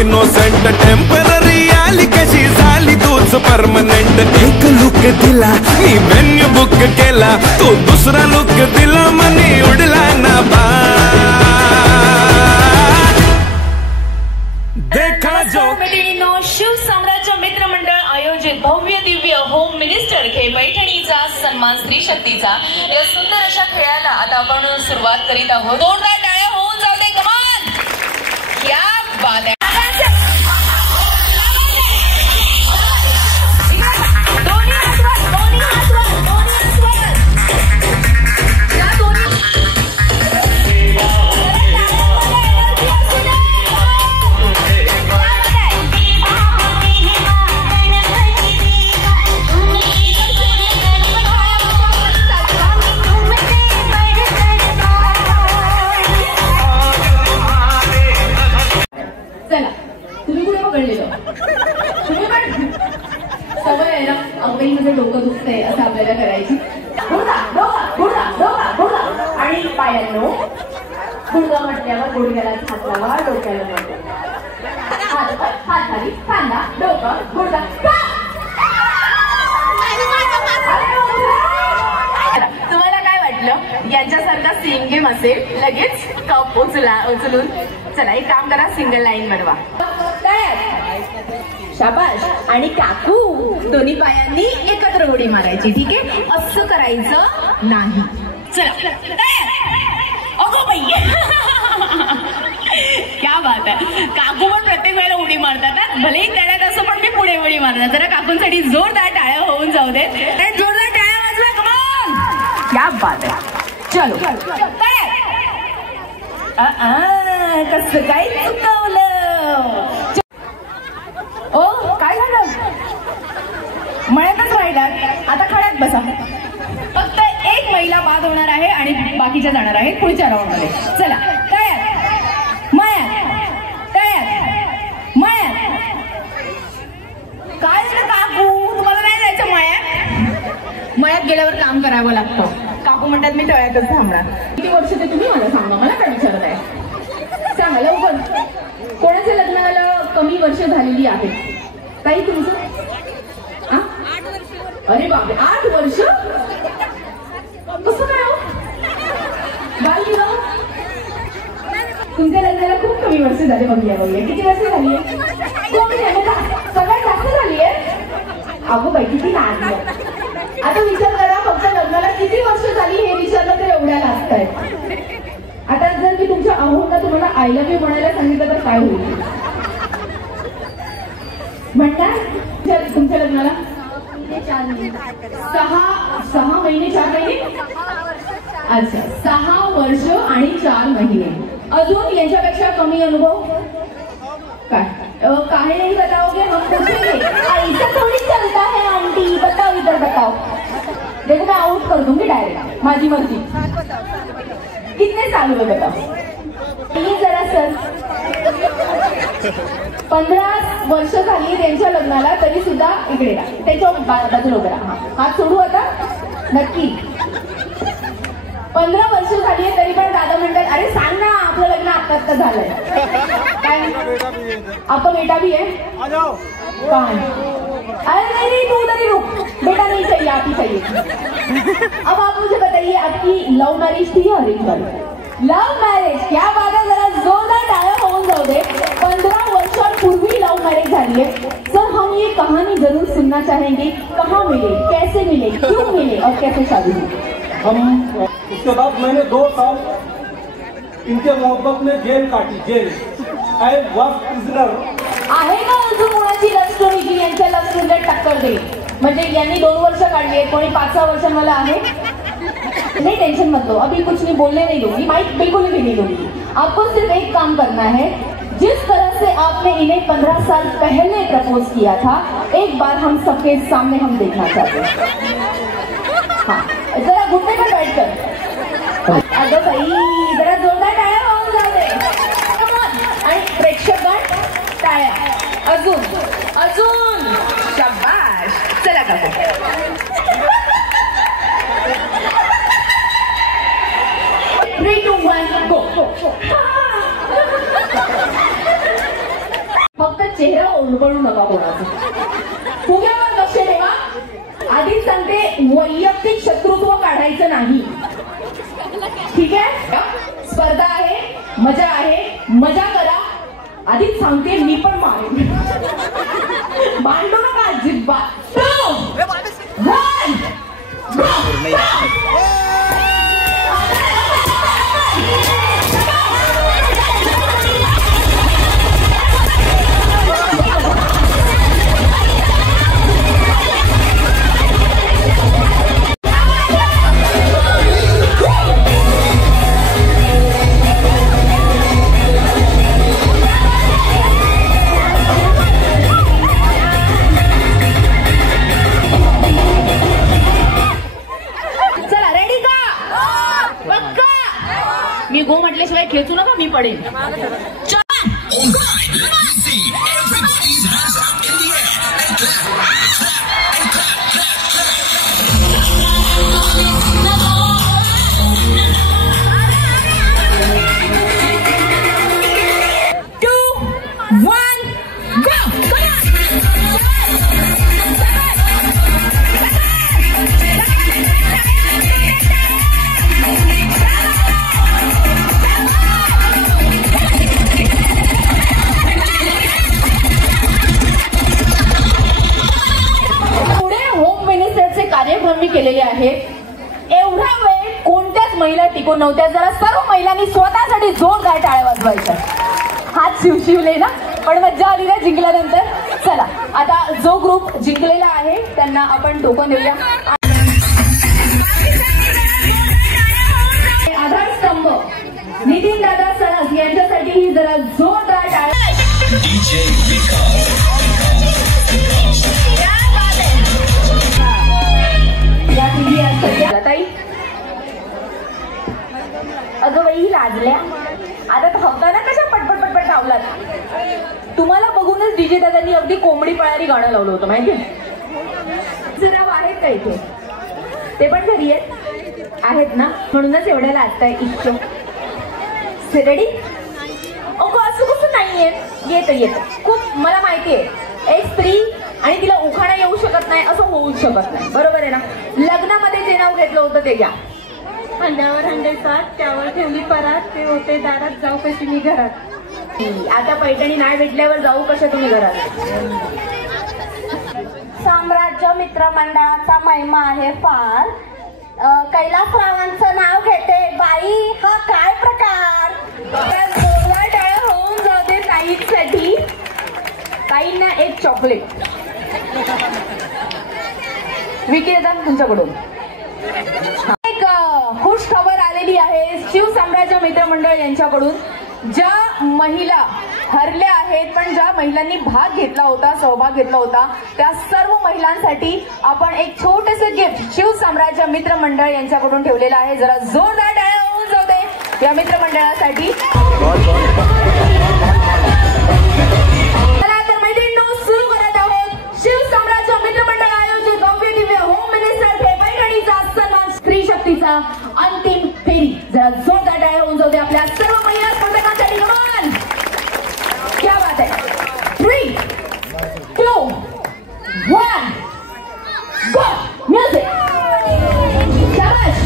Innocent temporary आली कशी झाली तूच परमनंट एक लुक दिला मी वेन्यू बुक केला तो दुसरा लुक दिला मनी उडला ना बा देखा जो शिव साम्राज्य मित्र मंडळ आयोजित भव्य दिव्य होम मिनिस्टर खेळ पैठणीचा सन्मान स्त्री शक्तीचा या सुंदर अशा खेळाला आता आपण सुरुवात करीत आहोत। जोरदार टाळ्या होऊन जाऊ दे कमान क्या बात है। चला तुम्ही कुठे पकडलेलं तुम्ही पण सवय आहे ना अगदी माझं डोकं दुखतंय असं आपल्याला करायची गुडघा डोका गुडघा डोका गुडघा आणि पायांनो गुडघा म्हटल्यावर गुडघ्याला हात लावा डोक्याला हात खाली खांदा डोकं गुडघा तुम्हाला काय वाटलं यांच्यासारखा सिंग गेम असेल लगेच कप उचलून चला एक काम करा सिंगल लाईन बनवा शाबाश आणि काकू दोन्ही पायांनी एकत्र उडी मारायची ठीक आहे असं करायचं नाही चला अगो बाई क्या बात आहे। काकू पण प्रत्येक वेळेला उडी मारतात भलेही तळ्यात असं पण मी पुढे उडी मारतात जरा काकूंसाठी जोरदार टाळ्या होऊन जाऊ दे जोरदार टाळ्या वाजवा कमान क्या बात आहे चलो कसं काय चुकवलं ओ काय झालं मळ्यातच राहिलात आता खड्यात बसा फक्त एक महिला बाद होणार आहे आणि बाकीच्या जाणार आहेत पुढच्या राऊंड मध्ये चला तयार मळ्यात तयार मळ्यात काय झालं काकू तुम्हाला नाही जायचं मळ्यात गेल्यावर काम करावं लागतं काकू म्हणतात मी तळ्यातच थांबणार किती वर्ष ते तुम्ही मला सांगा मला काय विचारत आहे सांगा लवकर कोणाच्या लग्नाला कमी वर्ष झालेली आहे काही तुमचं अरे बापरे 8 वर्ष कसं काय हो तुमच्या लग्नाला खूप कमी वर्ष झाले बघूया किती वर्ष झाली आहे सगळ्यात जास्त झाली आहे अगो बाई किती लहान आता विचार करा फक्त लग्नाला किती वर्ष झाली हे विचारलं तर एवढ्या लागतायत आता जर मी तुमच्या अहोंना तुम्हाला आय लव्ह यू म्हणायला सांगितलं तर काय होईल म्हणणार तुमच्या लग्नाला 6 महिने 4 महिने अच्छा 6 वर्ष आणि 4 महिने अजून यांच्यापेक्षा कमी अनुभव काय काहे नहीं बताओगे हम पूछेंगे ऐसा थोड़ी चलता है आंटी बताओ इधर बताओ देखो मैं आउट कर दूंगी डायरेक्ट माझी मर्जी कितने साल हुए बताओ ये जरा सर 15 वर्ष झाली त्यांच्या लग्नाला तरी सुद्धा इकडे त्याच्या बाजूला उभं राहा हात सोडू आता नक्की 15 वर्ष झाली तरी पण दादा म्हणतात अरे सांग ना आपलं लग्न आता झालंय काय आपका बेटा भी है कहाँ है अरे नहीं तू उधर ही रुक बेटा नहीं चाहिए आप ही चाहिए अब आप मुझे बताइए आपकी लव मैरिज थी या अरेंज मैरिज लव मैरिज क्या बात है जरा जोरदार टाळ्या होऊन जाऊ दे 15 वर्षांपूर्वी लव मैरिज झाली है सर हम ये कहानी जरूर सुनना चाहेंगे कहाँ मिले कैसे मिले क्यों मिले और कैसे शादी हुई हम उसके बाद मैंने 2 साल इनके मोहब्बत में जेल काटी जेल आई वॉज प्रिजनर आहे ना अजून कोणाची लव्ह स्टोरी की यांच्या लव्ह स्टोरीला टक्कर दे म्हणजे यांनी 2 वर्ष काढली आहे कोणी 5-6 वर्षांवाला आहे नहीं टेंशन मत लो अभी कुछ नहीं बोलने नहीं दूंगी माइक बिल्कुल भी नहीं दूंगी आपको सिर्फ एक काम करना है जिस तरह से आपने इन्हें 15 साल पहले प्रपोज किया था एक बार हम सबके सामने हम देखना चाहते हैं हाँ जरा घुटने पर बैठ कर अगं भाई जरा जोरदार टाळ्या होऊन जाऊ दे आणि प्रेक्षकगण टाळ्या अजून शाबाश चला काकू 3, 2, 1 go वळू नका कोणाचं. फुग्यावर लक्ष ठेवा. आधीच सांगते, वैयक्तिक शत्रुत्व काढायचं नाही. ठीक आहे? स्पर्धा आहे, मजा आहे, मजा करा. आधीच सांगते, मी पण मारेन. भांडू नका अजिबात. 2, 1, go. मी गो म्हटल्याशिवाय खेचू नका, मी पडेल. कार्यक्रम मी केलेले आहेत. एवढा वेळ कोणत्याच महिला टिकून नव्हत्या. जरा सर्व महिलांनी स्वतःसाठी जोरदार टाळ्या वाजवायच्या. हात शिवशिवले ना, पण मज्जा आली ना जिंकल्यानंतर. चला आता जो ग्रुप जिंकलेला आहे त्यांना आपण टोकन देऊया. आधारस्तंभ नितीन दादा सणस यांच्यासाठी जरा जोरदार टाळ्या. ताई अगं बाई लाजल्या. आता हक्काना कशा पटपट पटपट लावलात. तुम्हाला बघूनच डीजे दादांनी अगदी कोंबडी पळारी गाणं लावलं होतं माहितीये. जरा आहेत का इथे? ते पण घरी आहेत ना, म्हणूनच एवढ्या लाजताय इतकं. रेडी? अगं असं कसं नाहीये. येत खूप मला माहितीये. एक स्त्री आणि तिला उखाणा येऊ शकत नाही असं होऊच शकत नाही. बरोबर आहे ना? लग्नामध्ये जे नाव घेतलं होतं ते घ्या. अंड्यावर अंडे सात, त्यावर ठेवली परात, ते होते दारात, जाऊ कशी मी घरात. आता पैठणी नाही भेटल्यावर जाऊ कशा तुम्ही घरात. साम्राज्य मित्रमंडळाचा महिमा आहे फार. कैलासरावांचं नाव घेते बाई, हा काय प्रकार. जोरदार टाळ्या होऊन जाऊ दे ताईंसाठी. ताईंना एक चॉकलेट. विकी दादा तुमच्याकडून एक खुश खबर आलेली आहे शिवसाम्राज्य मित्रमंडळ यांच्याकडून. ज्या महिला हरल्या आहेत पण ज्या महिलांनी भाग घेतला होता, सहभाग घेतला होता, त्या सर्व महिलांसाठी आपण एक छोटेसे गिफ्ट शिवसाम्राज्य मित्रमंडळ यांच्याकडून ठेवलेलं आहे. जरा जोरदार टाळ्या होऊन जाऊ दे या मित्रमंडळासाठी. सुरू करत आहोत शिवसाम्राज्य मित्रमंडळ आयोजित भव्य दिव्य होम मिनिस्टर पैठणीचा सन्मान स्त्री शक्तीचा अंतिम फेरी. जरा जोरदार टाळ्या होऊन जाऊ दे आपल्या सर्व महिला स्पर्धकांसाठी. कमान, क्या बात है. 3, 2, 1 गो. म्युझिक. शाबाश.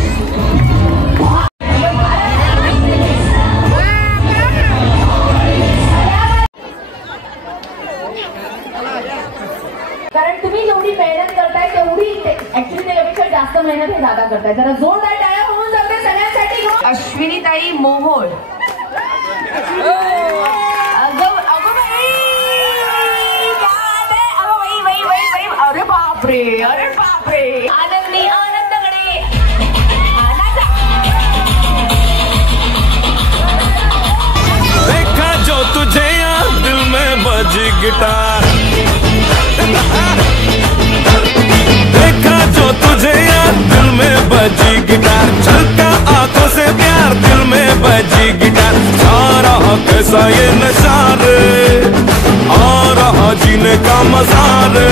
कारण तुम्ही जेवढी मेहनत करताय तेवढी ऍक्च्युली त्याच्यापेक्षा जास्त मेहनत हे दादा करताय. जरा जोरदार टाळ्या होऊन जाते सगळ्यांसाठी. अश्विनीताई मोहोळ. अरे बापरे, अरे बापरे. आनंदी आनंदकडे देखा जो तुझे यार दिल में बजी गिटार. देखा जो तुझे यार दिल में बजी गिटार. छलका आंखों से प्यार दिल में बजी गिटार. सारा कैसा ये नशा रे, आ रहा जीने का मजा रे.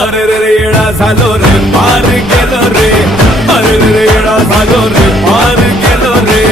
अरे रे येडा झालो रे, पार गेलो रे. अरे रे येडा झालो रे, पार गेलो रे.